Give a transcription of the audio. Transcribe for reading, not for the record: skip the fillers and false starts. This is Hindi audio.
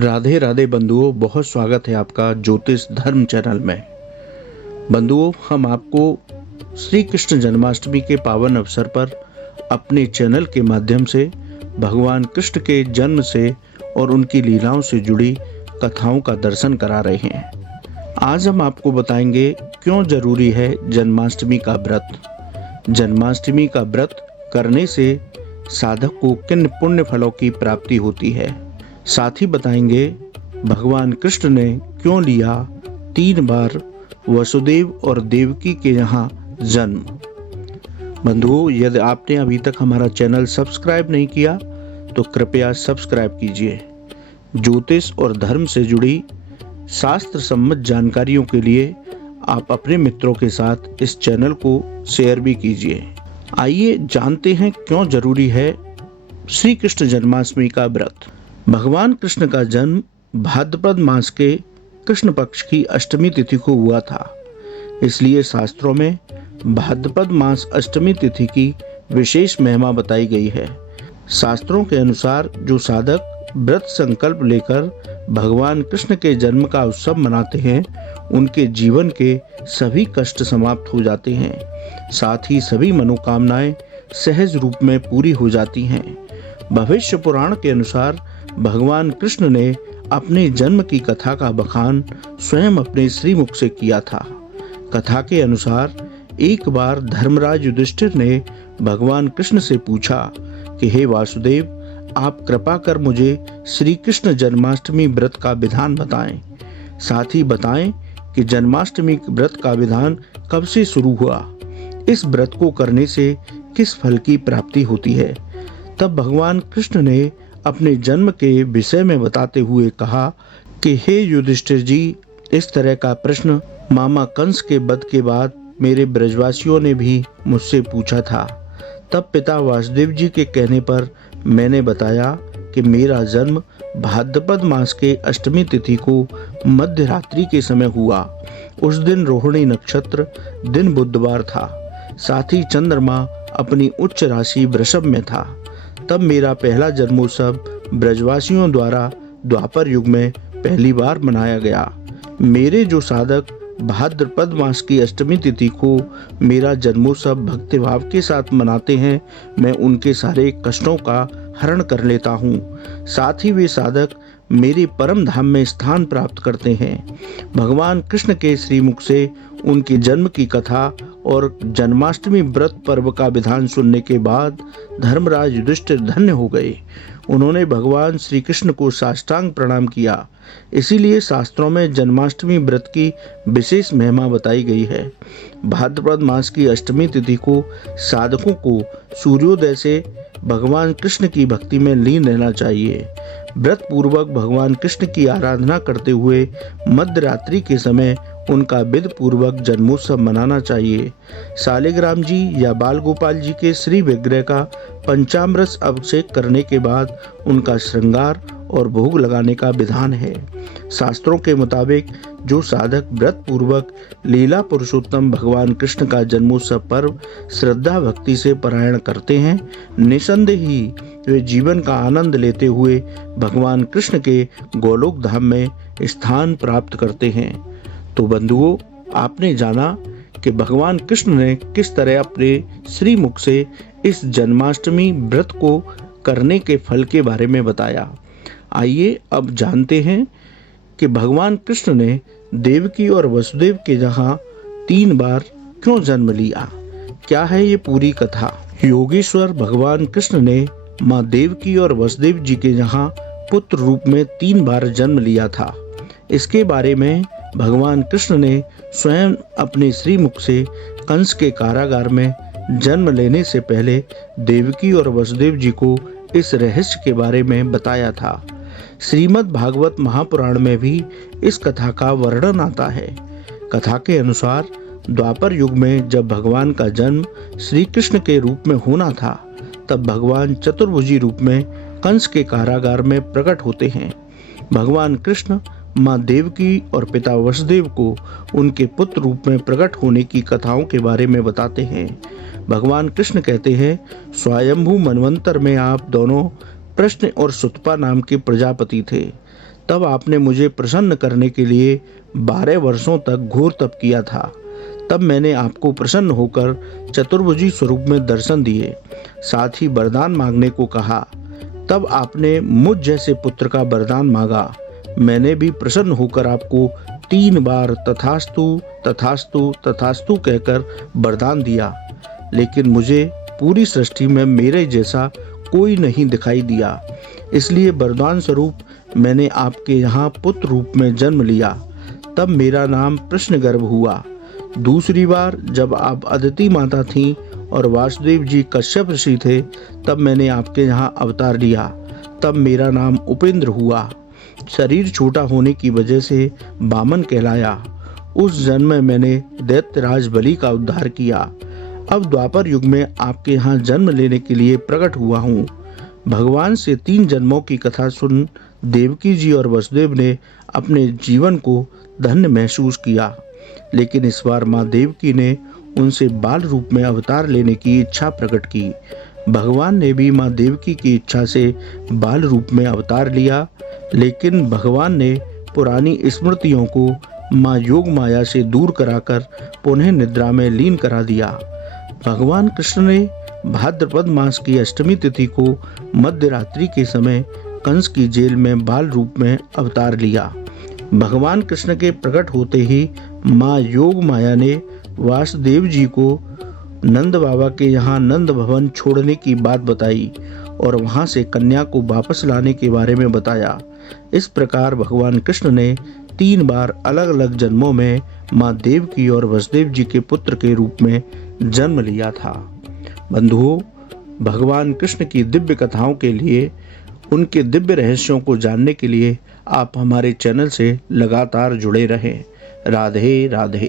राधे राधे बंधुओं, बहुत स्वागत है आपका ज्योतिष धर्म चैनल में। बंधुओं, हम आपको श्री कृष्ण जन्माष्टमी के पावन अवसर पर अपने चैनल के माध्यम से भगवान कृष्ण के जन्म से और उनकी लीलाओं से जुड़ी कथाओं का दर्शन करा रहे हैं। आज हम आपको बताएंगे क्यों जरूरी है जन्माष्टमी का व्रत। जन्माष्टमी का व्रत करने से साधक को किन पुण्य फलों की प्राप्ति होती है। साथ ही बताएंगे भगवान कृष्ण ने क्यों लिया 3 बार वसुदेव और देवकी के यहाँ जन्म। बंधुओं, यदि आपने अभी तक हमारा चैनल सब्सक्राइब नहीं किया तो कृपया सब्सक्राइब कीजिए। ज्योतिष और धर्म से जुड़ी शास्त्र सम्मत जानकारियों के लिए आप अपने मित्रों के साथ इस चैनल को शेयर भी कीजिए। आइए जानते हैं क्यों जरूरी है श्री कृष्ण जन्माष्टमी का व्रत। भगवान कृष्ण का जन्म भाद्रपद मास के कृष्ण पक्ष की अष्टमी तिथि को हुआ था। इसलिए शास्त्रों में भाद्रपद मास अष्टमी तिथि की विशेष महिमा बताई गई है। शास्त्रों के अनुसार जो साधक व्रत संकल्प लेकर भगवान कृष्ण के जन्म का उत्सव मनाते हैं, उनके जीवन के सभी कष्ट समाप्त हो जाते हैं। साथ ही सभी मनोकामनाएं सहज रूप में पूरी हो जाती हैं। भविष्य पुराण के अनुसार भगवान कृष्ण ने अपने जन्म की कथा का बखान स्वयं अपने श्रीमुख से किया था। कथा के अनुसार एक बार धर्मराज युधिष्ठिर ने भगवान कृष्ण से पूछा कि हे वासुदेव, आप कृपा कर मुझे श्री कृष्ण जन्माष्टमी व्रत का विधान बताएं। साथ ही बताएं कि जन्माष्टमी व्रत का विधान कब से शुरू हुआ, इस व्रत को करने से किस फल की प्राप्ति होती है। तब भगवान कृष्ण ने अपने जन्म के विषय में बताते हुए कहा कि हे युधिष्ठिर जी, इस तरह का प्रश्न मामा कंस के वध के बाद मेरे ब्रजवासियों ने भी मुझसे पूछा था। तब पिता वासुदेव जी के कहने पर मैंने बताया कि मेरा जन्म भाद्रपद मास के अष्टमी तिथि को मध्य रात्रि के समय हुआ। उस दिन रोहिणी नक्षत्र दिन बुधवार था। साथ ही चंद्रमा अपनी उच्च राशि वृषभ में था। तब मेरा पहला जन्मोत्सव ब्रजवासियों द्वारा द्वापर युग में पहली बार मनाया गया। मेरे जो साधक भाद्रपद मास की अष्टमी तिथि को मेरा जन्मोत्सव भक्तिभाव के साथ मनाते हैं, मैं उनके सारे कष्टों का हरण कर लेता हूँ। साथ ही वे साधक मेरे परम धाम में स्थान प्राप्त करते हैं। भगवान कृष्ण के श्रीमुख से उनके जन्म की कथा और जन्माष्टमी व्रत पर्व का विधान सुनने के बाद धर्मराज युधिष्ठिर धन्य हो गए। उन्होंने भगवान श्री कृष्ण को साष्टांग प्रणाम किया। इसीलिए शास्त्रों में जन्माष्टमी व्रत की विशेष महिमा बताई गई है। भाद्रपद मास की अष्टमी तिथि को साधकों को सूर्योदय से भगवान कृष्ण की भक्ति में लीन रहना चाहिए। व्रत पूर्वक भगवान कृष्ण की आराधना करते हुए मध्य रात्रि के समय उनका विधि पूर्वक जन्मोत्सव मनाना चाहिए। शालिग्राम जी या बाल गोपाल जी के श्री विग्रह का पंचामृत अभिषेक करने के बाद उनका श्रृंगार और भोग लगाने का विधान है। शास्त्रों के मुताबिक जो साधक व्रत पूर्वक लीला पुरुषोत्तम भगवान कृष्ण का जन्मोत्सव पर्व श्रद्धा भक्ति से पारायण करते हैं, निसंदेह ही वे जीवन का आनंद लेते हुए भगवान कृष्ण के गोलोक धाम में स्थान प्राप्त करते हैं। तो बंधुओं, आपने जाना कि भगवान कृष्ण ने किस तरह अपने श्रीमुख से इस जन्माष्टमी व्रत को करने के फल के बारे में बताया। आइए अब जानते हैं कि भगवान कृष्ण ने देवकी और वसुदेव के यहाँ 3 बार क्यों जन्म लिया। क्या है ये पूरी कथा। योगेश्वर भगवान कृष्ण ने माँ देवकी और वसुदेव जी के यहाँ पुत्र रूप में 3 बार जन्म लिया था। इसके बारे में भगवान कृष्ण ने स्वयं अपने श्रीमुख से कंस के कारागार में जन्म लेने से पहले देवकी और वसुदेव जी को इस रहस्य के बारे में बताया था। श्रीमद् भागवत महापुराण में भी इस कथा का वर्णन आता है। कथा के अनुसार द्वापर युग में जब भगवान का जन्म श्री कृष्ण के रूप में होना था, तब भगवान चतुर्भुजी रूप में कंस के कारागार में प्रकट होते हैं। भगवान कृष्ण माँ देवकी और पिता वसुदेव को उनके पुत्र रूप में प्रकट होने की कथाओं के बारे में बताते हैं। भगवान कृष्ण कहते हैं, स्वयंभू मनवंतर में आप दोनों प्रश्न और सुतपा नाम के प्रजापति थे। तब आपने मुझे प्रसन्न करने के लिए 12 वर्षों तक घोर तप किया था। तब मैंने आपको प्रसन्न होकर चतुर्भुजी स्वरूप में दर्शन दिए, साथ ही वरदान मांगने को कहा। तब आपने मुझ जैसे पुत्र का वरदान मांगा। मैंने भी प्रसन्न होकर आपको 3 बार तथास्तु तथास्तु तथास्तु कहकर वरदान दिया, लेकिन मुझे पूरी सृष्टि में मेरे जैसा कोई नहीं दिखाई दिया। इसलिए वरदान स्वरूप मैंने आपके यहाँ पुत्र रूप में जन्म लिया। तब मेरा नाम प्रश्नगर्भ हुआ। दूसरी बार जब आप अदिति माता थीं और वासुदेव जी कश्यप ऋषि थे, तब मैंने आपके यहाँ अवतार लिया। तब मेरा नाम उपेंद्र हुआ। शरीर छोटा होने की वजह से वामन कहलाया। उस जन्म में मैंने दैत्यराज बलि का उद्धार किया। अब द्वापर युग में आपके यहाँ जन्म लेने के लिए प्रकट हुआ हूँ। भगवान से 3 जन्मों की कथा सुन देवकी जी और वसुदेव ने अपने जीवन को धन्य महसूस किया, लेकिन इस बार माँ देवकी ने उनसे बाल रूप में अवतार लेने की इच्छा प्रकट की। भगवान ने भी माँ देवकी की इच्छा से बाल रूप में अवतार लिया, लेकिन भगवान ने पुरानी स्मृतियों को माँ योग माया से दूर कराकर पुनः निद्रा में लीन करा दिया। भगवान कृष्ण ने भाद्रपद मास की अष्टमी तिथि को मध्य रात्रि के समय कंस की जेल में बाल रूप में अवतार लिया। भगवान कृष्ण के प्रकट होते ही माँ योग माया ने वासुदेव जी को नंद बाबा के यहाँ नंद भवन छोड़ने की बात बताई और वहां से कन्या को वापस लाने के बारे में बताया। इस प्रकार भगवान कृष्ण ने 3 बार अलग अलग जन्मों में माँ देवकी और वसुदेव जी के पुत्र के रूप में जन्म लिया था। बंधुओं, भगवान कृष्ण की दिव्य कथाओं के लिए, उनके दिव्य रहस्यों को जानने के लिए आप हमारे चैनल से लगातार जुड़े रहें। राधे राधे।